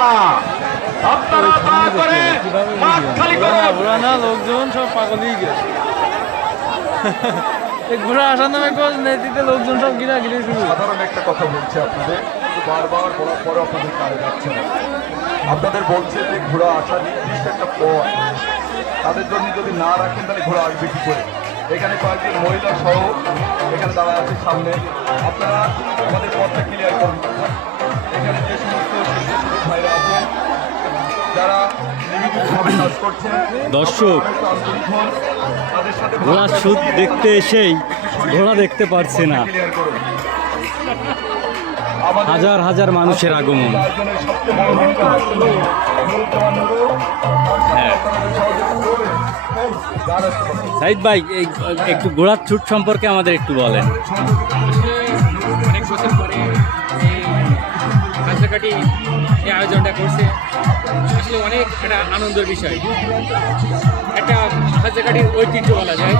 না আপনারা দয়া করে মাঠ খালি করুন। ঘোরা না লোকজন সব পাগলই গেছে। এই ঘোরা আসার নামে কোচ নেতৃত্বে লোকজন সব গিরা গিরে শুরু। সাধারণ একটা কথা বলছি আপনাদের বারবার বলার পরে আপনাদের কাজে যাচ্ছে না। আপনাদের বলছে যে ঘোড়া আসা নির্দিষ্ট একটা পথ। তাদের জন্য যদি না রাখেন তাহলে ঘোড়া আসবে কি করে? এখানে কয়েকজন মহিলা সহ এখানে দাঁড়া আছে সামনে। আপনারা দর্শক, ঘোড়ার সুদ দেখতে এসেই ঘোড়া দেখতে পারছে না। হাজার হাজার মানুষের আগমন। সাইদ ভাই একটু ঘোড়ার ছুট সম্পর্কে আমাদের একটু বলেন। অনেক বছর পরে এই আয়োজনটা করছে একটা আনন্দের বিষয় একটা হাজারকাঠির ঐতিহ্য বলা যায়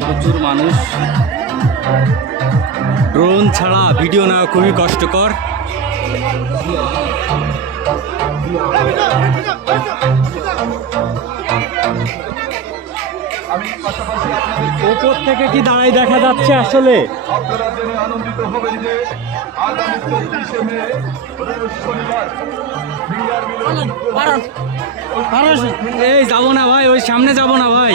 প্রচুর মানুষ ড্রোন ছাড়া ভিডিও নেওয়া খুবই কষ্টকর আমি পাশাপাশি আপনাদের ওপর থেকে কি দাঁড়াই দেখা যাচ্ছে আসলে? আপনারা জেনে আনন্দিত হবেন যে আগামী চব্বিশে মে শনিবার এই যাব না ভাই ওই সামনে যাব না ভাই।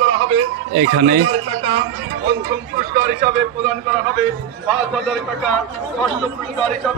করা হবে। এখানে হাজার টাকা পঞ্চম পুরস্কার হিসাবে প্রদান করা হবে। পাঁচ হাজার টাকা ষষ্ঠ পুরস্কার হিসাবে